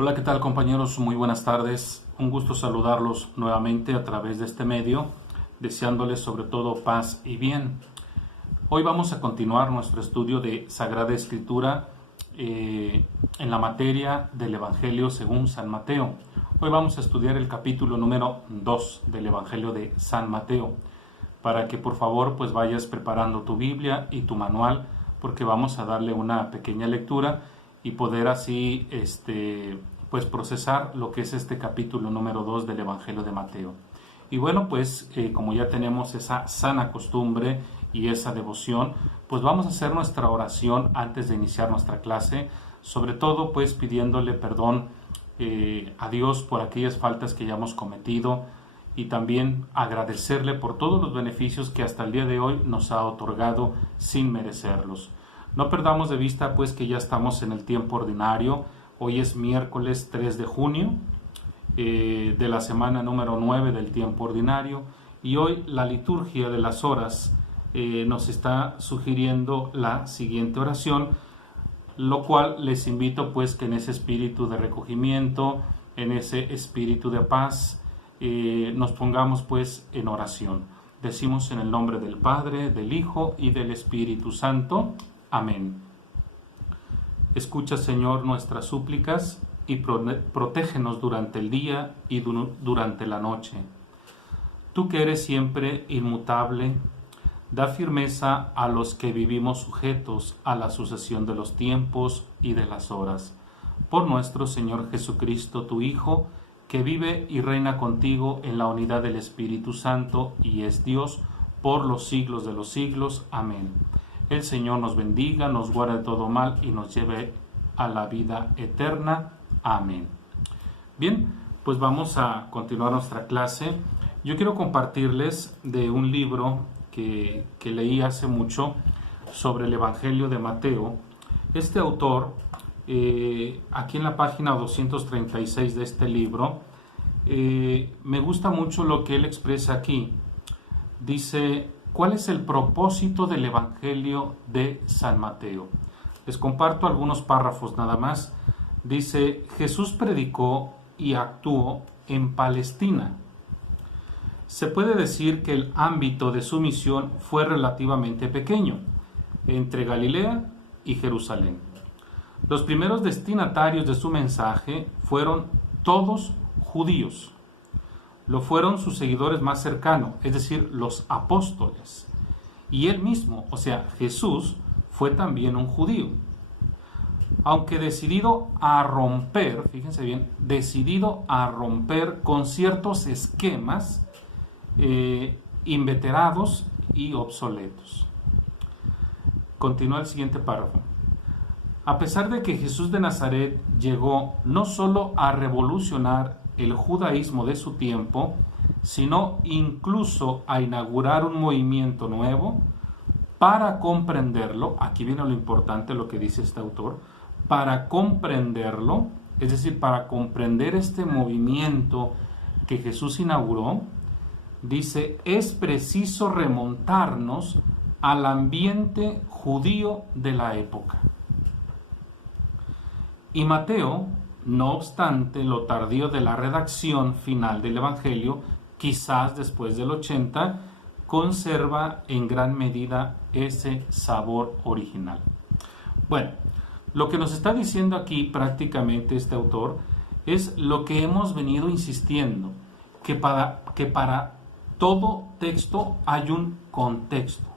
Hola, ¿qué tal compañeros? Muy buenas tardes. Un gusto saludarlos nuevamente a través de este medio, deseándoles sobre todo paz y bien. Hoy vamos a continuar nuestro estudio de Sagrada Escritura en la materia del Evangelio según San Mateo. Hoy vamos a estudiar el capítulo número 2 del Evangelio de San Mateo, para que por favor pues vayas preparando tu Biblia y tu manual, porque vamos a darle una pequeña lectura y poder así pues procesar lo que es este capítulo número 2 del Evangelio de Mateo. Y bueno, pues como ya tenemos esa sana costumbre y esa devoción, pues vamos a hacer nuestra oración antes de iniciar nuestra clase, sobre todo pues pidiéndole perdón a Dios por aquellas faltas que ya hemos cometido y también agradecerle por todos los beneficios que hasta el día de hoy nos ha otorgado sin merecerlos. No perdamos de vista pues que ya estamos en el tiempo ordinario. Hoy es miércoles 3 de junio de la semana número 9 del tiempo ordinario, y hoy la liturgia de las horas nos está sugiriendo la siguiente oración, lo cual les invito pues que en ese espíritu de recogimiento, en ese espíritu de paz, nos pongamos pues en oración. Decimos en el nombre del Padre, del Hijo y del Espíritu Santo. Amén. Escucha, Señor, nuestras súplicas y protégenos durante el día y durante la noche. Tú que eres siempre inmutable, da firmeza a los que vivimos sujetos a la sucesión de los tiempos y de las horas. Por nuestro Señor Jesucristo, tu Hijo, que vive y reina contigo en la unidad del Espíritu Santo y es Dios por los siglos de los siglos. Amén. El Señor nos bendiga, nos guarde de todo mal y nos lleve a la vida eterna. Amén. Bien, pues vamos a continuar nuestra clase. Yo quiero compartirles de un libro que leí hace mucho sobre el Evangelio de Mateo. Este autor, aquí en la página 236 de este libro, me gusta mucho lo que él expresa aquí. Dice: ¿cuál es el propósito del Evangelio de San Mateo? Les comparto algunos párrafos nada más. Dice: Jesús predicó y actuó en Palestina. Se puede decir que el ámbito de su misión fue relativamente pequeño, entre Galilea y Jerusalén. Los primeros destinatarios de su mensaje fueron todos judíos. Lo fueron sus seguidores más cercanos, es decir, los apóstoles. Y él mismo, o sea, Jesús, fue también un judío. Aunque decidido a romper, fíjense bien, decidido a romper con ciertos esquemas inveterados y obsoletos. Continúa el siguiente párrafo. A pesar de que Jesús de Nazaret llegó no solo a revolucionar el judaísmo de su tiempo, sino incluso a inaugurar un movimiento nuevo, para comprenderlo, aquí viene lo importante, lo que dice este autor, para comprenderlo, es decir, para comprender este movimiento que Jesús inauguró, dice, es preciso remontarnos al ambiente judío de la época. Y Mateo, no obstante lo tardío de la redacción final del Evangelio, quizás después del 80, conserva en gran medida ese sabor original. Bueno, lo que nos está diciendo aquí prácticamente este autor es lo que hemos venido insistiendo, que para todo texto hay un contexto.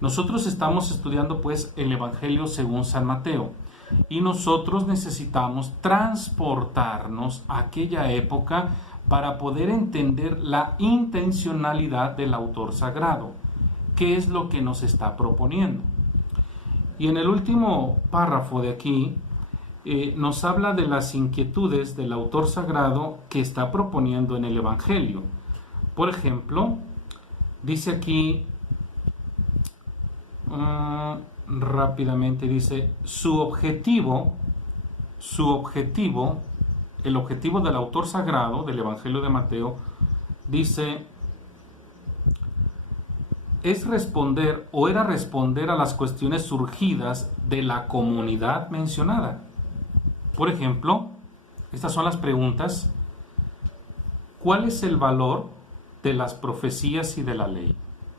Nosotros estamos estudiando pues el Evangelio según San Mateo, y nosotros necesitamos transportarnos a aquella época para poder entender la intencionalidad del autor sagrado, qué es lo que nos está proponiendo. Y en el último párrafo de aquí nos habla de las inquietudes del autor sagrado que está proponiendo en el Evangelio. Por ejemplo, dice aquí rápidamente, dice, el objetivo del autor sagrado del Evangelio de Mateo, dice, es responder o era responder a las cuestiones surgidas de la comunidad mencionada. Por ejemplo, Estas son las preguntas. ¿Cuál es el valor de las profecías y de la ley?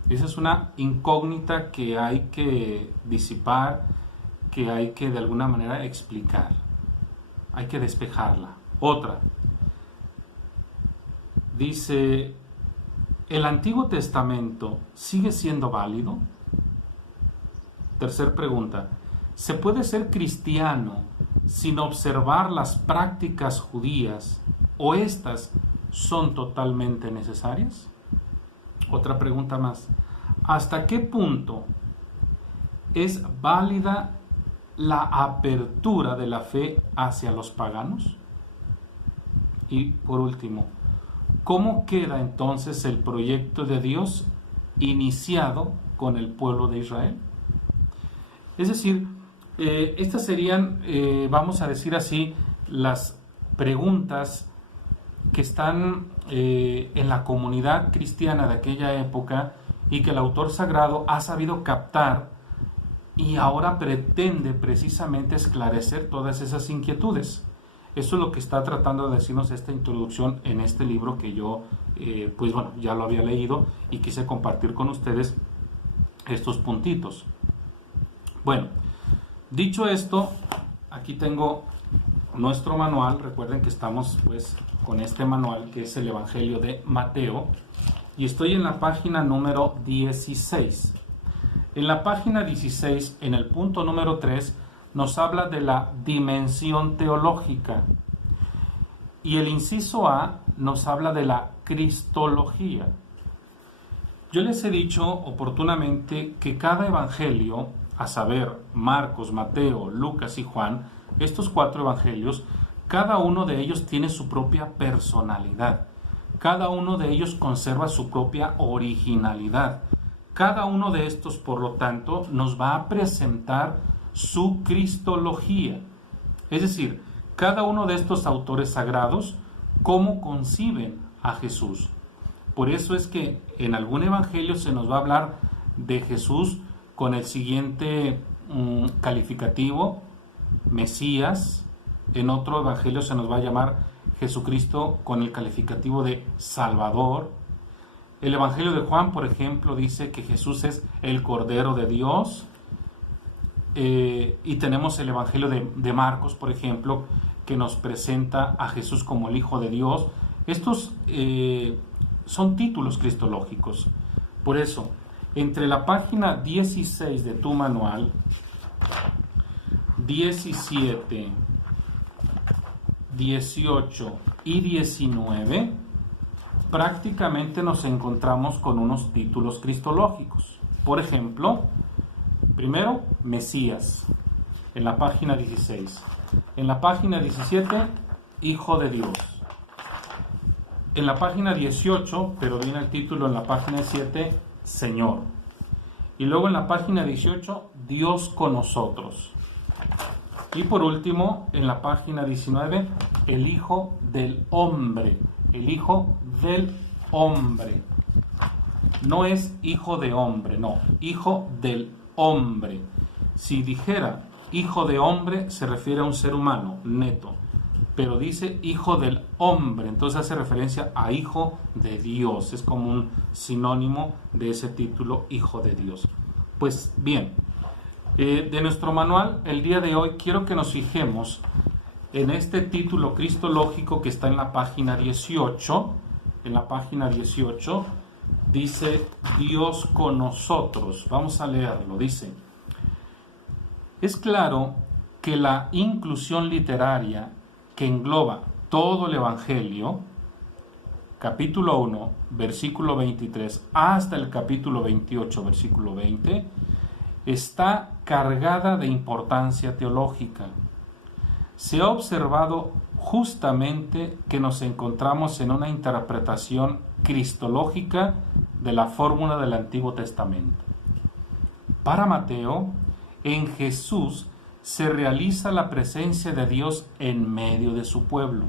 Esa es una incógnita que hay que disipar, que hay que de alguna manera explicar. Hay que despejarla. Otra. Dice, ¿el Antiguo Testamento sigue siendo válido? Tercer pregunta. ¿Se puede ser cristiano sin observar las prácticas judías o estas son totalmente necesarias? Otra pregunta más. ¿Hasta qué punto es válida la apertura de la fe hacia los paganos? Y por último, ¿cómo queda entonces el proyecto de Dios iniciado con el pueblo de Israel? Es decir, estas serían, vamos a decir así, las preguntas que están en la comunidad cristiana de aquella época y que el autor sagrado ha sabido captar y ahora pretende precisamente esclarecer todas esas inquietudes. Eso es lo que está tratando de decirnos esta introducción en este libro que yo, pues bueno, ya lo había leído y quise compartir con ustedes estos puntitos. Bueno, dicho esto, aquí tengo nuestro manual. Recuerden que estamos pues con este manual que es el Evangelio de Mateo y estoy en la página número 16. En la página 16, en el punto número 3, nos habla de la dimensión teológica y el inciso A nos habla de la cristología. Yo les he dicho oportunamente que cada evangelio, a saber, Marcos, Mateo, Lucas y Juan, estos 4 evangelios, cada uno de ellos tiene su propia personalidad. Cada uno de ellos conserva su propia originalidad. Cada uno de estos, por lo tanto, nos va a presentar su cristología. Es decir, cada uno de estos autores sagrados, cómo conciben a Jesús. Por eso es que en algún evangelio se nos va a hablar de Jesús con el siguiente calificativo, Mesías. En otro evangelio se nos va a llamar Jesucristo con el calificativo de Salvador. El evangelio de Juan, por ejemplo, dice que Jesús es el Cordero de Dios. Y tenemos el evangelio de Marcos, por ejemplo, que nos presenta a Jesús como el Hijo de Dios. Estos son títulos cristológicos. Por eso, entre la página 16 de tu manual, 17, 18 y 19, prácticamente nos encontramos con unos títulos cristológicos. Por ejemplo, primero, Mesías, en la página 16. En la página 17, Hijo de Dios. En la página 18, pero viene el título en la página 7, Señor. Y luego en la página 18, Dios con nosotros. Y por último, en la página 19, el Hijo del Hombre. El Hijo del Hombre. No es Hijo de Hombre, no. Hijo del Hombre. Si dijera Hijo de Hombre, se refiere a un ser humano, neto. Pero dice Hijo del Hombre, entonces hace referencia a Hijo de Dios. Es como un sinónimo de ese título, Hijo de Dios. Pues bien, de nuestro manual, el día de hoy quiero que nos fijemos en este título cristológico que está en la página 18. En la página 18 dice Dios con nosotros. Vamos a leerlo. Dice: es claro que la inclusión literaria que engloba todo el Evangelio, capítulo 1, versículo 23, hasta el capítulo 28, versículo 20, está cargada de importancia teológica. Se ha observado justamente que nos encontramos en una interpretación cristológica de la fórmula del Antiguo Testamento. Para Mateo, en Jesús se realiza la presencia de Dios en medio de su pueblo.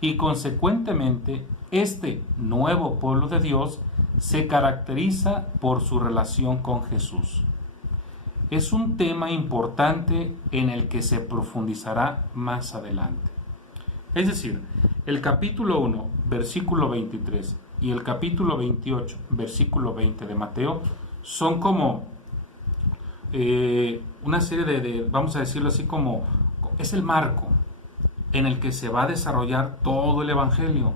Y consecuentemente, este nuevo pueblo de Dios se caracteriza por su relación con Jesús. Es un tema importante en el que se profundizará más adelante. Es decir, el capítulo 1, versículo 23 y el capítulo 28, versículo 20 de Mateo son como una serie vamos a decirlo así, como es el marco en el que se va a desarrollar todo el Evangelio.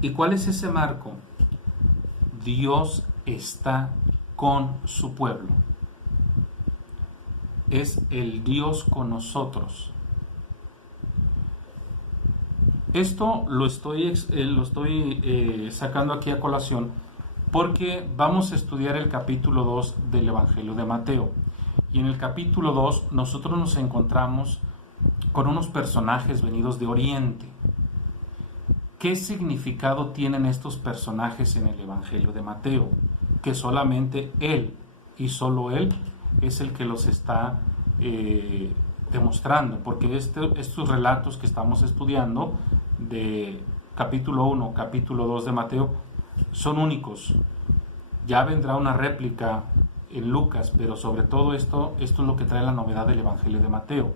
¿Y cuál es ese marco? Dios está con su pueblo. Es el Dios con nosotros. Esto lo estoy sacando aquí a colación porque vamos a estudiar el capítulo 2 del Evangelio de Mateo. Y en el capítulo 2 nosotros nos encontramos con unos personajes venidos de Oriente. ¿Qué significado tienen estos personajes en el Evangelio de Mateo? Que solamente Él y solo Él es el que los está demostrando, porque estos relatos que estamos estudiando de capítulo 1, capítulo 2 de Mateo son únicos. Ya vendrá una réplica en Lucas, pero sobre todo esto es lo que trae la novedad del Evangelio de Mateo.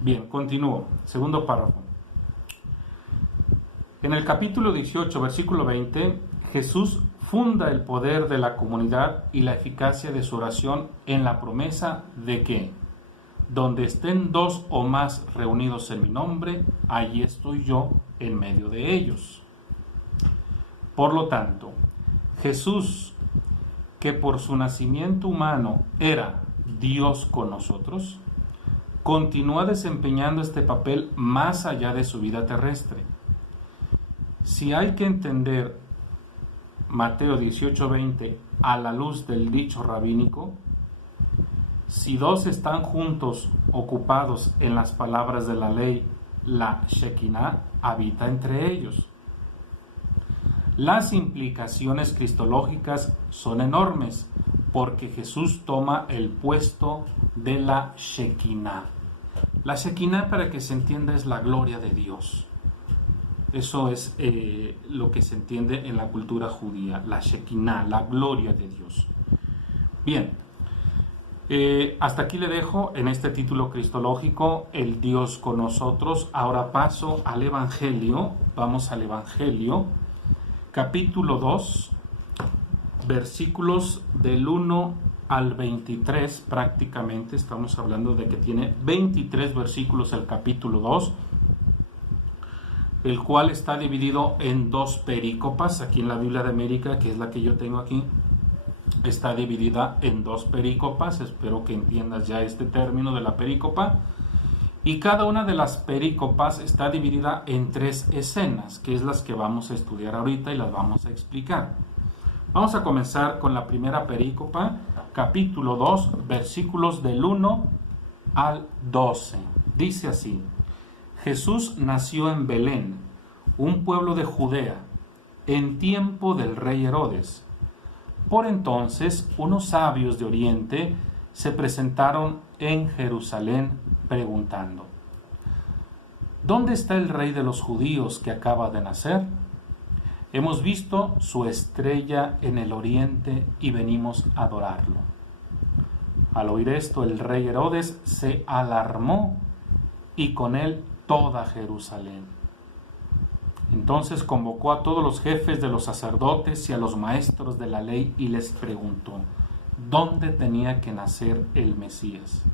Bien, continúo. Segundo párrafo. En el capítulo 18, versículo 20, Jesús funda el poder de la comunidad y la eficacia de su oración en la promesa de que donde estén dos o más reunidos en mi nombre, allí estoy yo en medio de ellos. Por lo tanto, Jesús, que por su nacimiento humano era Dios con nosotros, continúa desempeñando este papel más allá de su vida terrestre. Si hay que entender Mateo 18:20 a la luz del dicho rabínico, si dos están juntos ocupados en las palabras de la ley, la Shekinah habita entre ellos. Las implicaciones cristológicas son enormes porque Jesús toma el puesto de la Shekinah. La Shekinah, para que se entienda, es la gloria de Dios. Eso es lo que se entiende en la cultura judía, la Shekinah, la gloria de Dios. Bien, hasta aquí le dejo en este título cristológico, el Dios con nosotros. Ahora paso al Evangelio, vamos al Evangelio, capítulo 2, versículos del 1 al 23, prácticamente estamos hablando de que tiene 23 versículos el capítulo 2, el cual está dividido en dos perícopas. Aquí en la Biblia de América, que es la que yo tengo aquí, está dividida en dos perícopas. Espero que entiendas ya este término de la perícopa. Y cada una de las perícopas está dividida en tres escenas, que es las que vamos a estudiar ahorita y las vamos a explicar. Vamos a comenzar con la primera perícopa, capítulo 2, versículos del 1 al 12. Dice así: Jesús nació en Belén, un pueblo de Judea, en tiempo del rey Herodes. Por entonces, unos sabios de Oriente se presentaron en Jerusalén preguntando: ¿Dónde está el rey de los judíos que acaba de nacer? Hemos visto su estrella en el oriente y venimos a adorarlo. Al oír esto, el rey Herodes se alarmó y con él toda Jerusalén. Entonces convocó a todos los jefes de los sacerdotes y a los maestros de la ley y les preguntó: ¿dónde tenía que nacer el Mesías?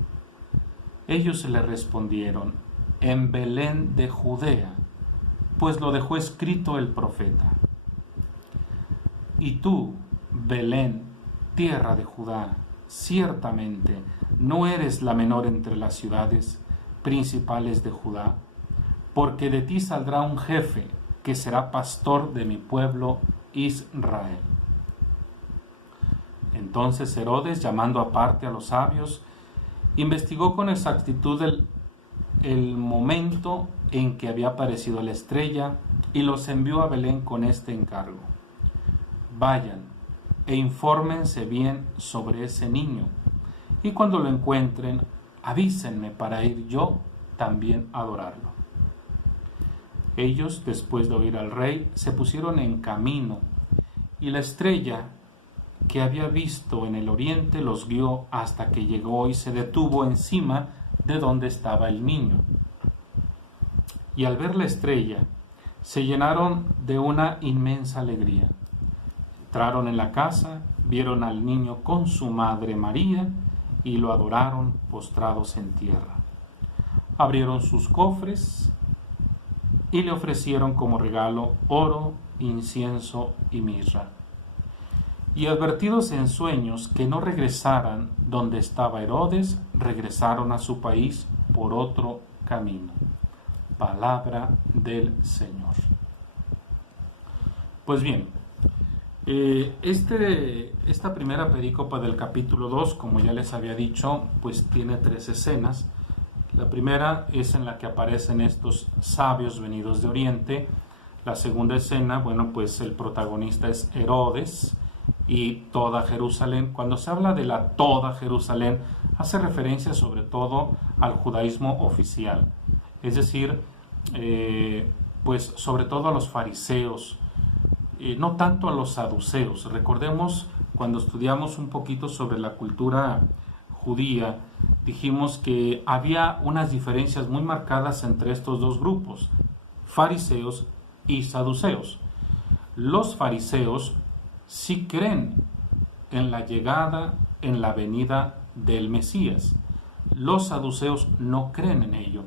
Ellos le respondieron: en Belén de Judea, pues lo dejó escrito el profeta. Y tú, Belén, tierra de Judá, ciertamente no eres la menor entre las ciudades principales de Judá, porque de ti saldrá un jefe que será pastor de mi pueblo Israel. Entonces Herodes, llamando aparte a los sabios, investigó con exactitud el momento en que había aparecido la estrella y los envió a Belén con este encargo: vayan e infórmense bien sobre ese niño, y cuando lo encuentren, avísenme para ir yo también a adorarlo. Ellos, después de oír al rey, se pusieron en camino, y la estrella que había visto en el oriente los guió hasta que llegó y se detuvo encima de donde estaba el niño. y al ver la estrella se llenaron de una inmensa alegría. Entraron en la casa, vieron al niño con su madre María y lo adoraron postrados en tierra. Abrieron sus cofres y le ofrecieron como regalo oro, incienso y mirra. Y advertidos en sueños que no regresaran donde estaba Herodes, regresaron a su país por otro camino. Palabra del Señor. Pues bien, esta primera perícopa del capítulo 2, como ya les había dicho, pues tiene 3 escenas. La primera es en la que aparecen estos sabios venidos de Oriente. La segunda escena, bueno, pues el protagonista es Herodes y toda Jerusalén. Cuando se habla de la toda Jerusalén, hace referencia sobre todo al judaísmo oficial, es decir, pues sobre todo a los fariseos, no tanto a los saduceos. Recordemos cuando estudiamos un poquito sobre la cultura judía, dijimos que había unas diferencias muy marcadas entre estos dos grupos, fariseos y saduceos. Los fariseos sí creen en la llegada, en la venida del Mesías. Los saduceos no creen en ello.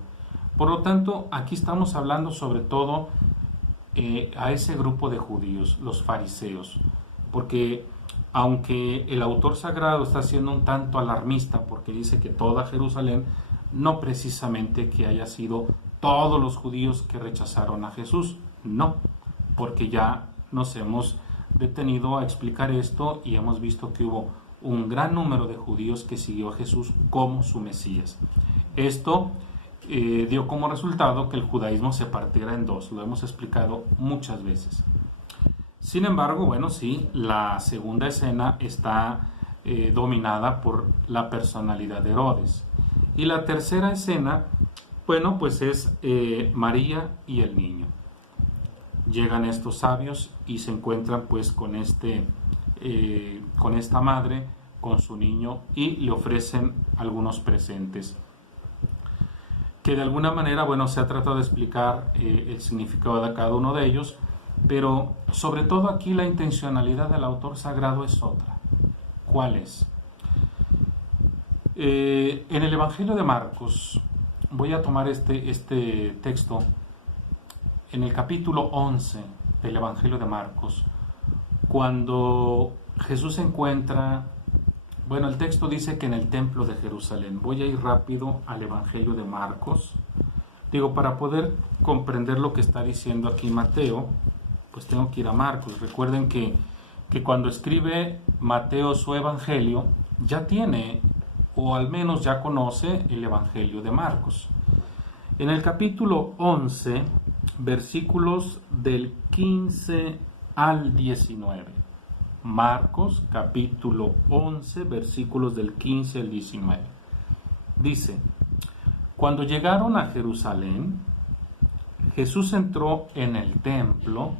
Por lo tanto, aquí estamos hablando sobre todo a ese grupo de judíos, los fariseos, porque aunque el autor sagrado está siendo un tanto alarmista porque dice que toda Jerusalén, no precisamente que haya sido todos los judíos que rechazaron a Jesús, no, porque ya nos hemos detenido a explicar esto y hemos visto que hubo un gran número de judíos que siguió a Jesús como su Mesías. Esto dio como resultado que el judaísmo se partiera en dos, lo hemos explicado muchas veces. Sin embargo, bueno, sí, la segunda escena está dominada por la personalidad de Herodes. Y la tercera escena, bueno, pues es María y el niño. Llegan estos sabios y se encuentran pues con esta madre, con su niño, y le ofrecen algunos presentes. Que de alguna manera, bueno, se ha tratado de explicar el significado de cada uno de ellos, pero sobre todo aquí la intencionalidad del autor sagrado es otra. ¿Cuál es? En el Evangelio de Marcos, voy a tomar este texto, en el capítulo 11 del Evangelio de Marcos, cuando Jesús se encuentra, bueno, el texto dice que en el templo de Jerusalén. Voy a ir rápido al Evangelio de Marcos, para poder comprender lo que está diciendo aquí Mateo, pues tengo que ir a Marcos. Recuerden que cuando escribe Mateo su Evangelio, ya tiene, o al menos ya conoce el Evangelio de Marcos. En el capítulo 11, versículos del 15 al 19. Marcos, capítulo 11, versículos del 15 al 19. Dice: Cuando llegaron a Jerusalén, Jesús entró en el templo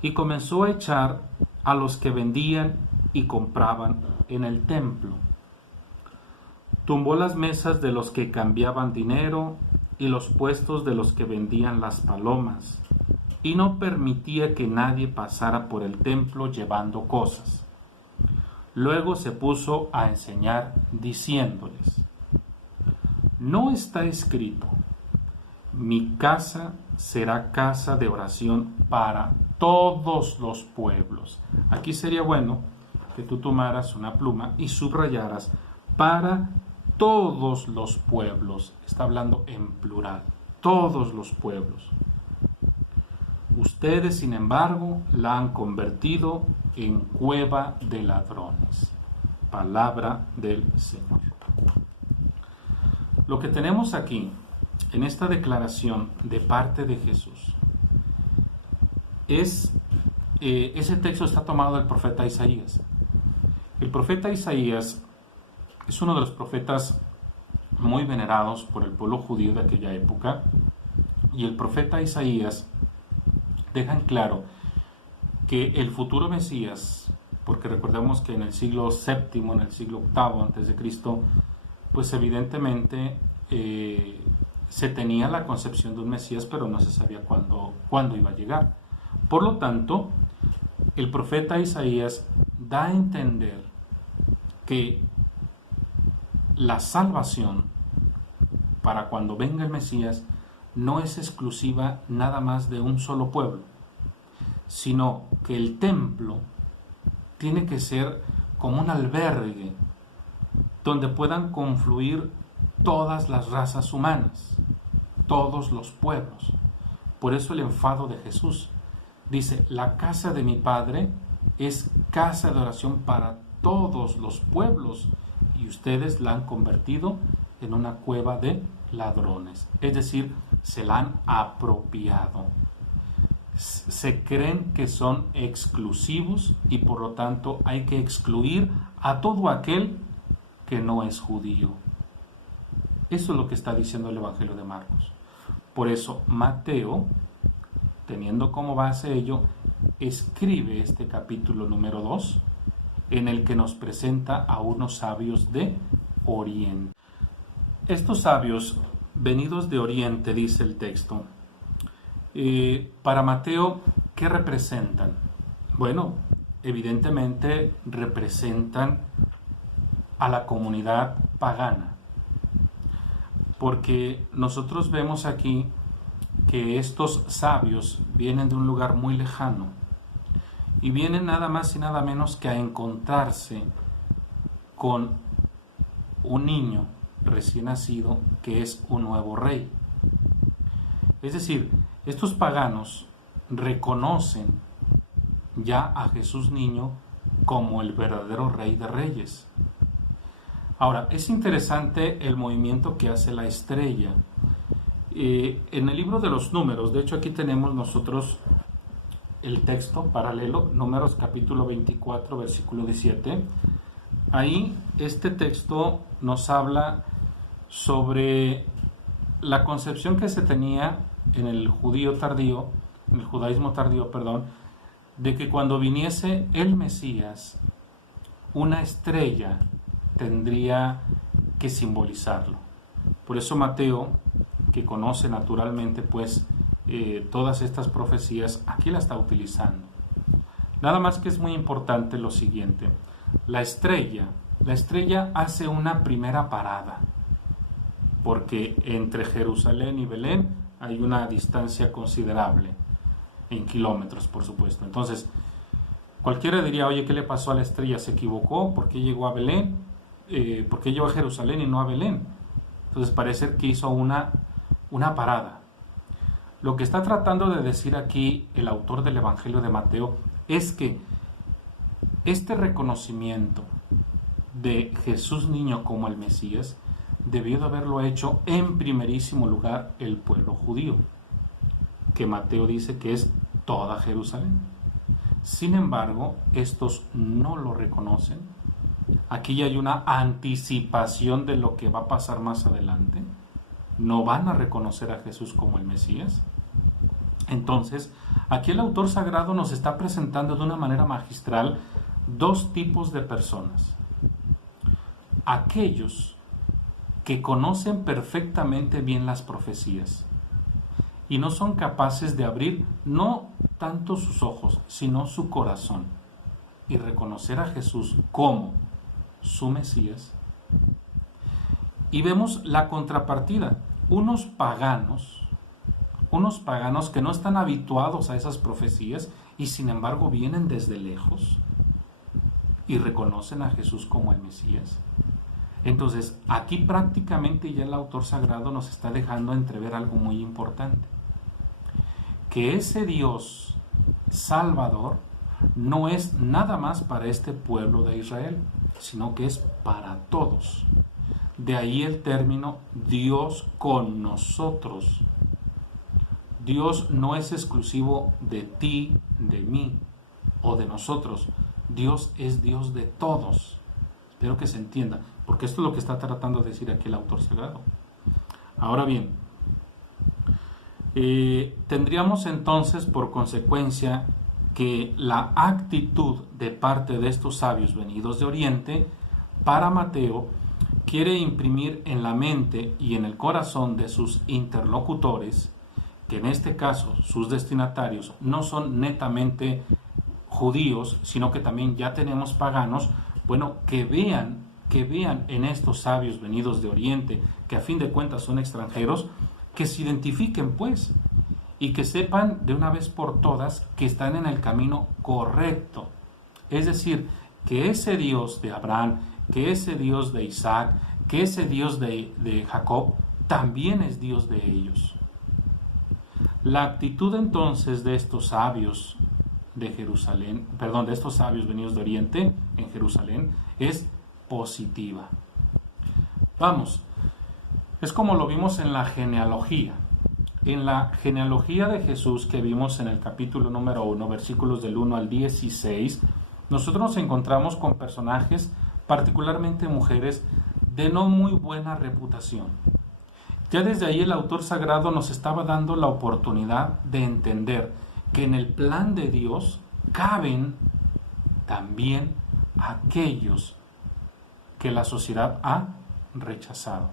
y comenzó a echar a los que vendían y compraban en el templo. Tumbó las mesas de los que cambiaban dinero y los puestos de los que vendían las palomas, y no permitía que nadie pasara por el templo llevando cosas. Luego se puso a enseñar diciéndoles: ¿No está escrito: mi casa será casa de oración para todos los pueblos? Aquí sería bueno que tú tomaras una pluma y subrayaras: para todos los pueblos. Está hablando en plural, todos los pueblos. Ustedes, sin embargo, la han convertido en cueva de ladrones. Palabra del Señor. Lo que tenemos aquí, en esta declaración de parte de Jesús, es, ese texto está tomado del profeta Isaías. El profeta Isaías es uno de los profetas muy venerados por el pueblo judío de aquella época, y el profeta Isaías deja en claro que el futuro Mesías, porque recordemos que en el siglo VII, en el siglo VIII antes de Cristo, pues evidentemente se tenía la concepción de un Mesías, pero no se sabía cuándo iba a llegar. Por lo tanto, el profeta Isaías da a entender que la salvación para cuando venga el Mesías no es exclusiva nada más de un solo pueblo, sino que el templo tiene que ser como un albergue donde puedan confluir todas las razas humanas, todos los pueblos. Por eso el enfado de Jesús. Dice, la casa de mi Padre es casa de oración para todos los pueblos y ustedes la han convertido en una cueva de ladrones. Es decir, se la han apropiado. Se creen que son exclusivos y por lo tanto hay que excluir a todo aquel que no es judío. Eso es lo que está diciendo el Evangelio de Marcos. Por eso Mateo, teniendo como base ello, escribe este capítulo número 2, en el que nos presenta a unos sabios de Oriente. Estos sabios venidos de Oriente, dice el texto, para Mateo, ¿qué representan? Bueno, evidentemente representan a la comunidad pagana, porque nosotros vemos aquí que estos sabios vienen de un lugar muy lejano y vienen nada más y nada menos que a encontrarse con un niño recién nacido que es un nuevo rey. Es decir, estos paganos reconocen ya a Jesús niño como el verdadero rey de reyes. Ahora, es interesante el movimiento que hace la estrella. En el libro de los Números, de hecho aquí tenemos nosotros el texto paralelo, Números capítulo 24, versículo 17. Ahí este texto nos habla sobre la concepción que se tenía en el judaísmo tardío, de que cuando viniese el Mesías, una estrella tendría que simbolizarlo. Por eso Mateo, que conoce naturalmente todas estas profecías, aquí la está utilizando. Nada más que es muy importante lo siguiente: la estrella hace una primera parada, porque entre Jerusalén y Belén hay una distancia considerable, en kilómetros, por supuesto. Entonces, cualquiera diría, oye, ¿qué le pasó a la estrella? ¿Se equivocó? ¿Por qué llegó a Belén? ¿Por qué llegó a Jerusalén y no a Belén? Entonces parece que hizo una parada. Lo que está tratando de decir aquí el autor del Evangelio de Mateo es que este reconocimiento de Jesús niño como el Mesías debió de haberlo hecho en primerísimo lugar el pueblo judío, que Mateo dice que es toda Jerusalén. Sin embargo, estos no lo reconocen. Aquí ya hay una anticipación de lo que va a pasar más adelante. No van a reconocer a Jesús como el Mesías. Entonces, aquí el autor sagrado nos está presentando de una manera magistral dos tipos de personas. Aquellos que conocen perfectamente bien las profecías y no son capaces de abrir no tanto sus ojos, sino su corazón y reconocer a Jesús como su Mesías. Y vemos la contrapartida, unos paganos que no están habituados a esas profecías y sin embargo vienen desde lejos y reconocen a Jesús como el Mesías. Entonces, aquí prácticamente ya el autor sagrado nos está dejando entrever algo muy importante: que ese Dios Salvador no es nada más para este pueblo de Israel, sino que es para todos. De ahí el término Dios con nosotros. Dios no es exclusivo de ti, de mí o de nosotros. Dios es Dios de todos. Espero que se entienda, porque esto es lo que está tratando de decir aquí el autor sagrado. Ahora bien, tendríamos entonces por consecuencia que la actitud de parte de estos sabios venidos de Oriente para Mateo quiere imprimir en la mente y en el corazón de sus interlocutores, que en este caso sus destinatarios no son netamente judíos, sino que también ya tenemos paganos, bueno, que vean en estos sabios venidos de Oriente, que a fin de cuentas son extranjeros, que se identifiquen pues, y que sepan de una vez por todas que están en el camino correcto. Es decir, que ese Dios de Abraham, que ese Dios de Isaac, que ese Dios de Jacob, también es Dios de ellos. La actitud entonces de estos sabios de Jerusalén, de estos sabios venidos de Oriente en Jerusalén, es positiva. Vamos, es como lo vimos en la genealogía. En la genealogía de Jesús que vimos en el capítulo número 1, versículos del 1 al 16, nosotros nos encontramos con personajes, particularmente mujeres, de no muy buena reputación. Ya desde ahí el autor sagrado nos estaba dando la oportunidad de entender que en el plan de Dios caben también aquellos que la sociedad ha rechazado.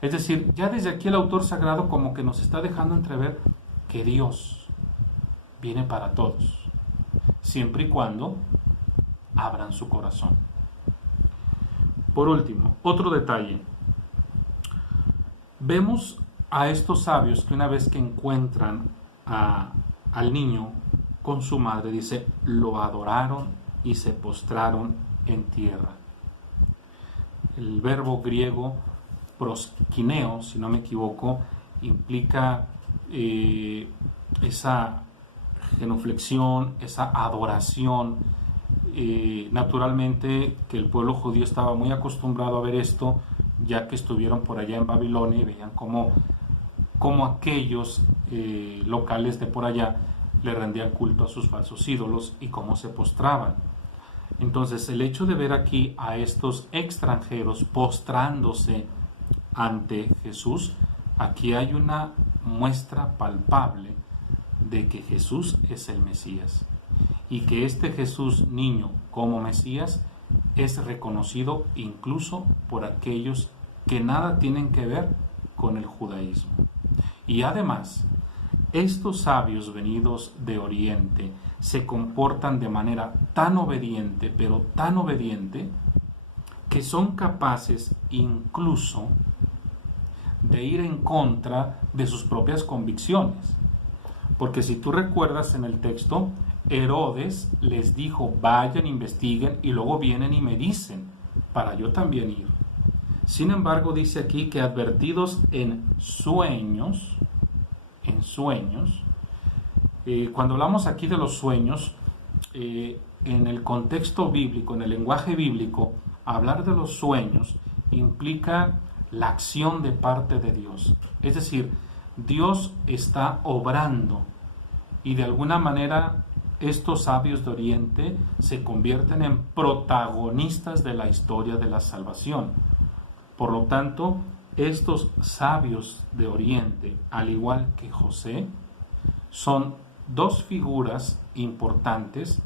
Es decir, ya desde aquí el autor sagrado como que nos está dejando entrever que Dios viene para todos, siempre y cuando abran su corazón. Por último, otro detalle. Vemos a estos sabios que una vez que encuentran al niño con su madre, dice, lo adoraron y se postraron en tierra. El verbo griego proskineo, si no me equivoco, implica esa genuflexión, esa adoración. Naturalmente que el pueblo judío estaba muy acostumbrado a ver esto, ya que estuvieron por allá en Babilonia y veían cómo aquellos locales de por allá le rendían culto a sus falsos ídolos y cómo se postraban. Entonces el hecho de ver aquí a estos extranjeros postrándose ante Jesús, aquí hay una muestra palpable de que Jesús es el Mesías y que este Jesús niño como Mesías es reconocido incluso por aquellos que nada tienen que ver con el judaísmo. Y además, estos sabios venidos de Oriente se comportan de manera tan obediente, pero tan obediente, que son capaces incluso de ir en contra de sus propias convicciones. Porque si tú recuerdas en el texto, Herodes les dijo, vayan, investiguen y luego vienen y me dicen, para yo también ir. Sin embargo, dice aquí que advertidos en sueños, cuando hablamos aquí de los sueños, en el contexto bíblico, en el lenguaje bíblico, hablar de los sueños implica la acción de parte de Dios. Es decir, Dios está obrando y de alguna manera estos sabios de Oriente se convierten en protagonistas de la historia de la salvación. Por lo tanto, estos sabios de Oriente, al igual que José, son dos figuras importantes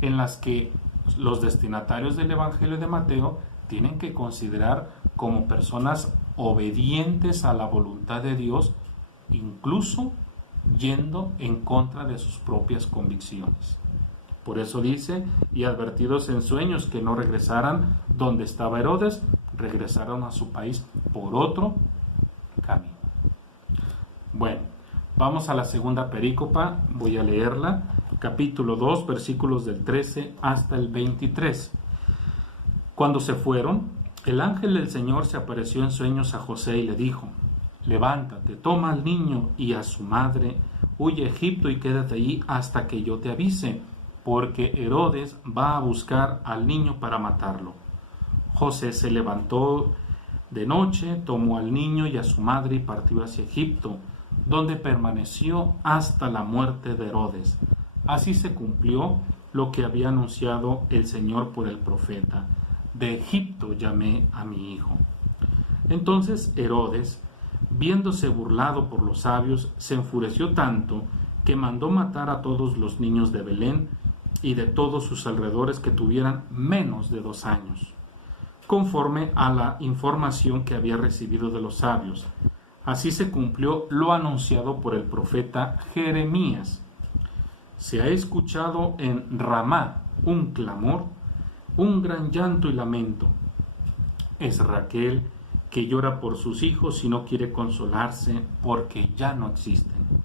en las que los destinatarios del Evangelio de Mateo tienen que considerar como personas obedientes a la voluntad de Dios, incluso yendo en contra de sus propias convicciones. Por eso dice, y advertidos en sueños que no regresaran donde estaba Herodes, regresaron a su país por otro camino. Bueno, vamos a la segunda perícopa, voy a leerla, capítulo 2, versículos del 13 hasta el 23. Cuando se fueron, el ángel del Señor se apareció en sueños a José y le dijo, levántate, toma al niño y a su madre, huye a Egipto y quédate allí hasta que yo te avise, porque Herodes va a buscar al niño para matarlo. José se levantó de noche, tomó al niño y a su madre y partió hacia Egipto, donde permaneció hasta la muerte de Herodes. Así se cumplió lo que había anunciado el Señor por el profeta. De Egipto llamé a mi hijo. Entonces Herodes, viéndose burlado por los sabios, se enfureció tanto que mandó matar a todos los niños de Belén y de todos sus alrededores que tuvieran menos de 2 años. conforme a la información que había recibido de los sabios. Así se cumplió lo anunciado por el profeta Jeremías. Se ha escuchado en Ramá un clamor, un gran llanto y lamento. Es Raquel que llora por sus hijos y no quiere consolarse porque ya no existen.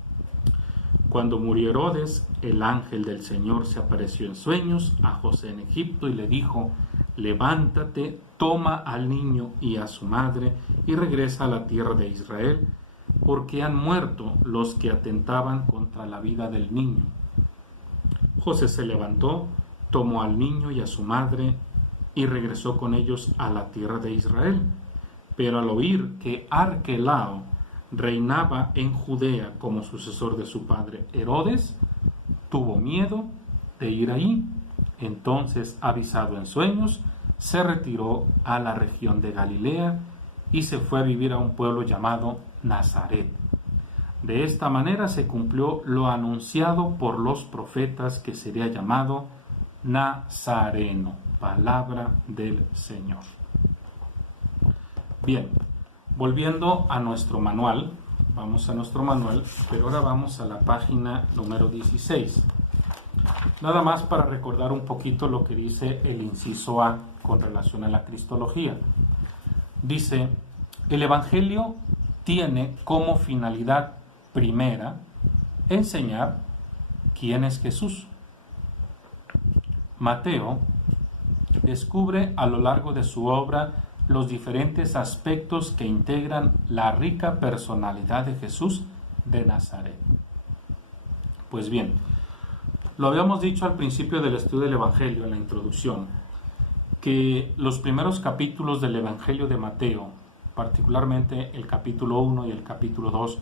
Cuando murió Herodes, el ángel del Señor se apareció en sueños a José en Egipto y le dijo: levántate, toma al niño y a su madre y regresa a la tierra de Israel, porque han muerto los que atentaban contra la vida del niño. José se levantó, tomó al niño y a su madre y regresó con ellos a la tierra de Israel. Pero al oír que Arquelao reinaba en Judea como sucesor de su padre Herodes, tuvo miedo de ir ahí. Entonces, avisado en sueños, se retiró a la región de Galilea y se fue a vivir a un pueblo llamado Nazaret. De esta manera se cumplió lo anunciado por los profetas, que sería llamado Nazareno, palabra del Señor. Bien, volviendo a nuestro manual, vamos a nuestro manual, pero ahora vamos a la página número 16. Nada más para recordar un poquito lo que dice el inciso A con relación a la cristología. Dice: el Evangelio tiene como finalidad primera enseñar quién es Jesús. Mateo descubre a lo largo de su obra los diferentes aspectos que integran la rica personalidad de Jesús de Nazaret. Pues bien, lo habíamos dicho al principio del estudio del Evangelio, en la introducción, que los primeros capítulos del Evangelio de Mateo, particularmente el capítulo 1 y el capítulo 2,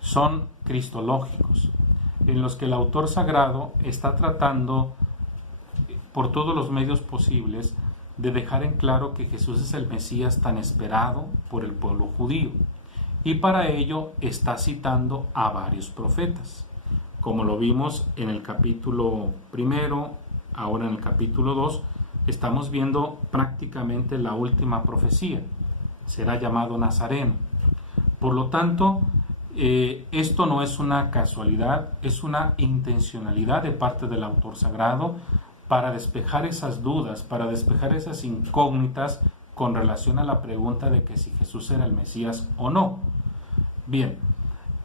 son cristológicos, en los que el autor sagrado está tratando por todos los medios posibles de dejar en claro que Jesús es el Mesías tan esperado por el pueblo judío, y para ello está citando a varios profetas, como lo vimos en el capítulo 1, ahora en el capítulo 2, estamos viendo prácticamente la última profecía, será llamado Nazareno. Por lo tanto, esto no es una casualidad, es una intencionalidad de parte del autor sagrado para despejar esas dudas, para despejar esas incógnitas con relación a la pregunta de que si Jesús era el Mesías o no. Bien,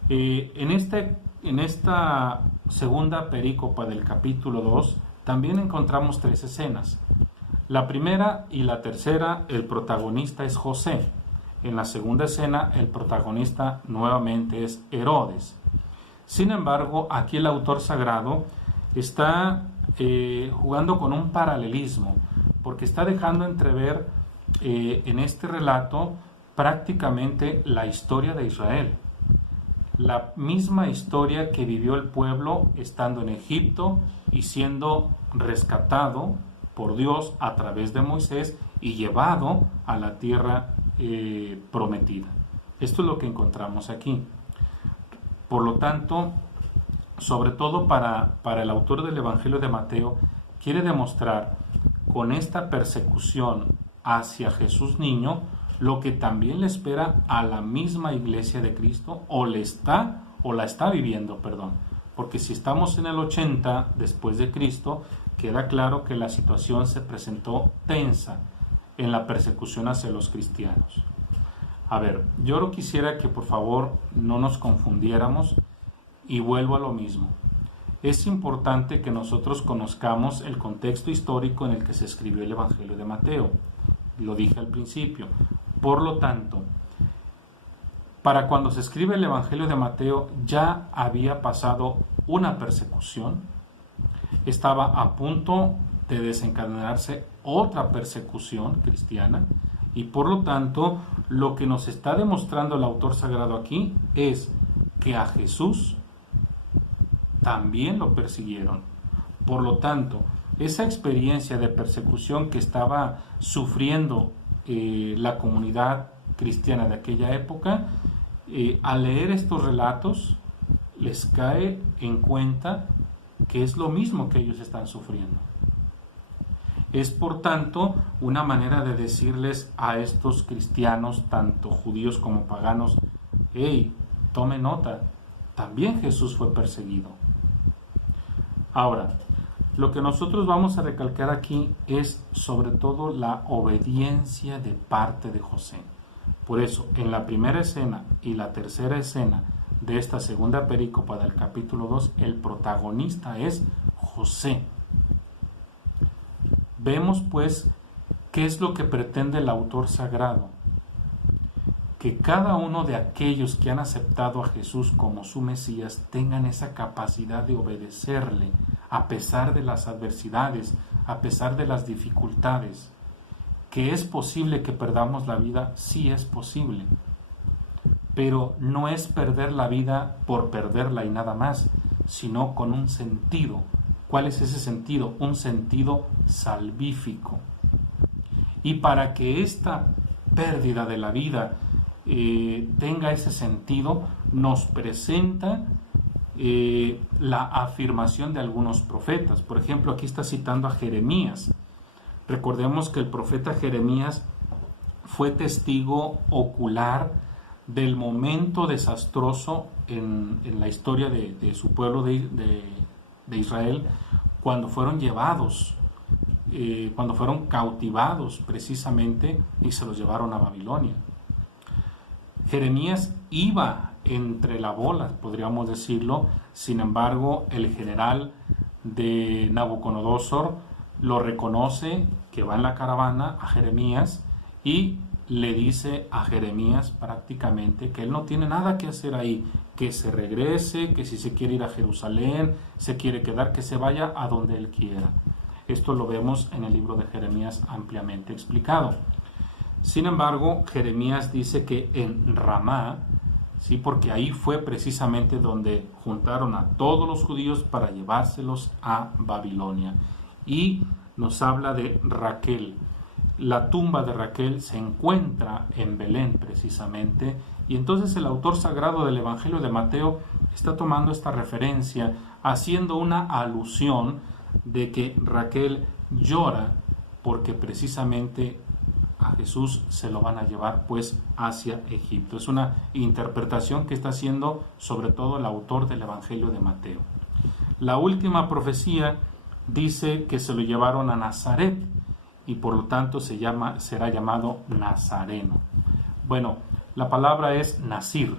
en esta segunda perícopa del capítulo 2 también encontramos 3 escenas. La primera y la tercera, el protagonista es José. En la segunda escena, el protagonista nuevamente es Herodes. Sin embargo, aquí el autor sagrado está jugando con un paralelismo, porque está dejando entrever en este relato prácticamente la historia de Israel, la misma historia que vivió el pueblo estando en Egipto y siendo rescatado por Dios a través de Moisés y llevado a la tierra prometida. Esto es lo que encontramos aquí. Por lo tanto, sobre todo para el autor del Evangelio de Mateo, quiere demostrar con esta persecución hacia Jesús niño lo que también le espera a la misma iglesia de Cristo, o la está viviendo, porque si estamos en el 80 después de Cristo, queda claro que la situación se presentó tensa en la persecución hacia los cristianos. A ver, yo no quisiera que por favor no nos confundiéramos, y vuelvo a lo mismo. Es importante que nosotros conozcamos el contexto histórico en el que se escribió el Evangelio de Mateo. Lo dije al principio. Por lo tanto, para cuando se escribe el Evangelio de Mateo ya había pasado una persecución, estaba a punto de desencadenarse otra persecución cristiana, y por lo tanto lo que nos está demostrando el autor sagrado aquí es que a Jesús también lo persiguieron. Por lo tanto, esa experiencia de persecución que estaba sufriendo la comunidad cristiana de aquella época, al leer estos relatos les cae en cuenta que es lo mismo que ellos están sufriendo. Es por tanto una manera de decirles a estos cristianos, tanto judíos como paganos, hey, tome nota, también Jesús fue perseguido. Ahora, lo que nosotros vamos a recalcar aquí es sobre todo la obediencia de parte de José. Por eso, en la primera escena y la tercera escena de esta segunda perícopa del capítulo 2, el protagonista es José. Vemos pues qué es lo que pretende el autor sagrado. Que cada uno de aquellos que han aceptado a Jesús como su Mesías tengan esa capacidad de obedecerle a pesar de las adversidades, a pesar de las dificultades. ¿Que es posible que perdamos la vida? Sí es posible. Pero no es perder la vida por perderla y nada más, sino con un sentido. ¿Cuál es ese sentido? Un sentido salvífico. Y para que esta pérdida de la vida tenga ese sentido, nos presenta la afirmación de algunos profetas. Por ejemplo, aquí está citando a Jeremías. Recordemos que el profeta Jeremías fue testigo ocular del momento desastroso en la historia de su pueblo de Israel, cuando fueron llevados, cuando fueron cautivados precisamente y se los llevaron a Babilonia. Jeremías iba entre la bola, podríamos decirlo. Sin embargo, el general de Nabucodonosor lo reconoce, que va en la caravana a Jeremías, y le dice a Jeremías prácticamente que él no tiene nada que hacer ahí, que se regrese, que si se quiere ir a Jerusalén, se quiere quedar, que se vaya a donde él quiera. Esto lo vemos en el libro de Jeremías ampliamente explicado. Sin embargo, Jeremías dice que en Ramá, sí, porque ahí fue precisamente donde juntaron a todos los judíos para llevárselos a Babilonia. Y nos habla de Raquel. La tumba de Raquel se encuentra en Belén precisamente, y entonces el autor sagrado del Evangelio de Mateo está tomando esta referencia, haciendo una alusión de que Raquel llora porque precisamente a Jesús se lo van a llevar pues hacia Egipto. Es una interpretación que está haciendo sobre todo el autor del Evangelio de Mateo. La última profecía dice que se lo llevaron a Nazaret y por lo tanto será llamado Nazareno. Bueno, la palabra es Nazir.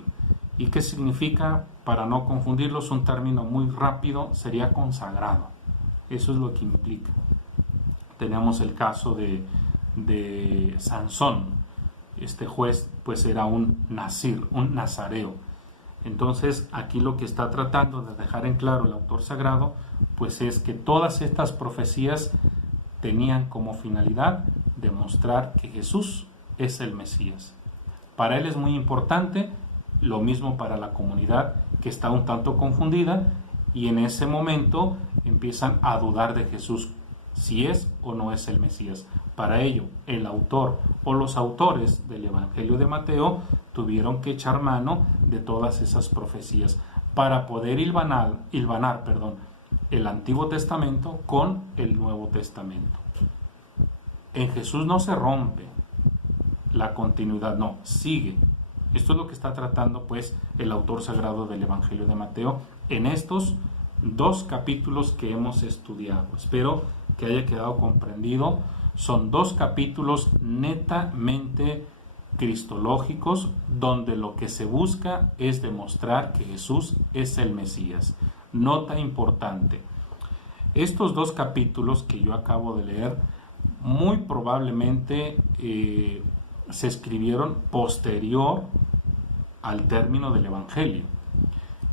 ¿Y qué significa? Para no confundirlo, es un término muy rápido, sería consagrado. Eso es lo que implica. Tenemos el caso de Sansón. Este juez pues era un nazir, un nazareo. Entonces aquí lo que está tratando de dejar en claro el autor sagrado pues es que todas estas profecías tenían como finalidad demostrar que Jesús es el Mesías. Para él es muy importante, lo mismo para la comunidad que está un tanto confundida, y en ese momento empiezan a dudar de Jesús, si es o no es el Mesías. Para ello, el autor o los autores del Evangelio de Mateo tuvieron que echar mano de todas esas profecías para poder hilvanar el Antiguo Testamento con el Nuevo Testamento. En Jesús no se rompe la continuidad, no, sigue. Esto es lo que está tratando pues el autor sagrado del Evangelio de Mateo en estos 2 capítulos que hemos estudiado. Espero que haya quedado comprendido. Son 2 capítulos netamente cristológicos, donde lo que se busca es demostrar que Jesús es el Mesías. Nota importante: estos 2 capítulos que yo acabo de leer muy probablemente se escribieron posterior al término del Evangelio.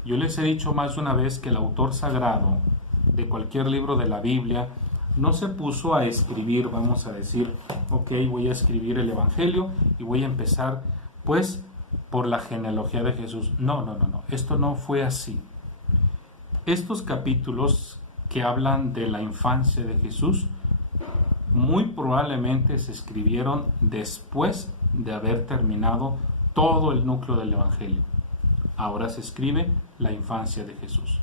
Yo les he dicho más de una vez que el autor sagrado de cualquier libro de la Biblia no se puso a escribir, vamos a decir, ok, voy a escribir el Evangelio y voy a empezar pues por la genealogía de Jesús. No, esto no fue así. Estos capítulos que hablan de la infancia de Jesús muy probablemente se escribieron después de haber terminado todo el núcleo del Evangelio. Ahora se escribe la infancia de Jesús.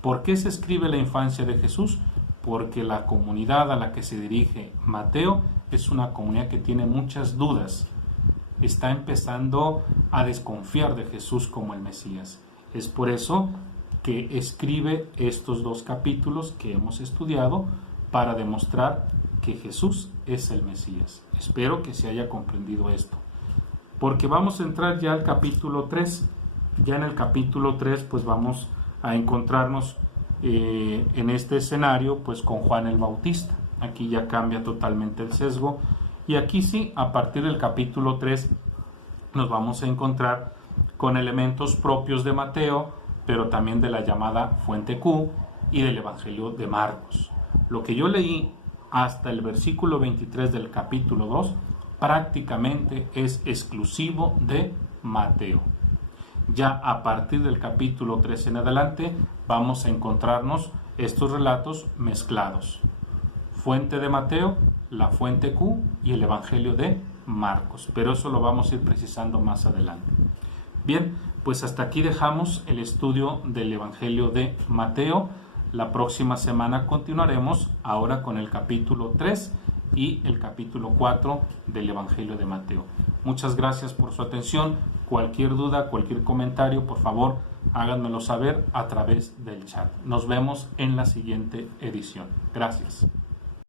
¿Por qué se escribe la infancia de Jesús? porque la comunidad a la que se dirige Mateo es una comunidad que tiene muchas dudas. Está empezando a desconfiar de Jesús como el Mesías. Es por eso que escribe estos 2 capítulos que hemos estudiado para demostrar que Jesús es el Mesías. Espero que se haya comprendido esto. Porque vamos a entrar ya al capítulo 3. Ya en el capítulo 3 pues vamos a encontrarnos en este escenario pues con Juan el Bautista. Aquí ya cambia totalmente el sesgo. Y aquí sí, a partir del capítulo 3 nos vamos a encontrar con elementos propios de Mateo, pero también de la llamada Fuente Q y del Evangelio de Marcos. Lo que yo leí hasta el versículo 23 del capítulo 2 prácticamente es exclusivo de Mateo. Ya a partir del capítulo 3 en adelante vamos a encontrarnos estos relatos mezclados. Fuente de Mateo, la fuente Q y el Evangelio de Marcos. Pero eso lo vamos a ir precisando más adelante. Bien, pues hasta aquí dejamos el estudio del Evangelio de Mateo. La próxima semana continuaremos ahora con el capítulo 3 y el capítulo 4 del Evangelio de Mateo. Muchas gracias por su atención. Cualquier duda, cualquier comentario, por favor, háganmelo saber a través del chat. Nos vemos en la siguiente edición. Gracias.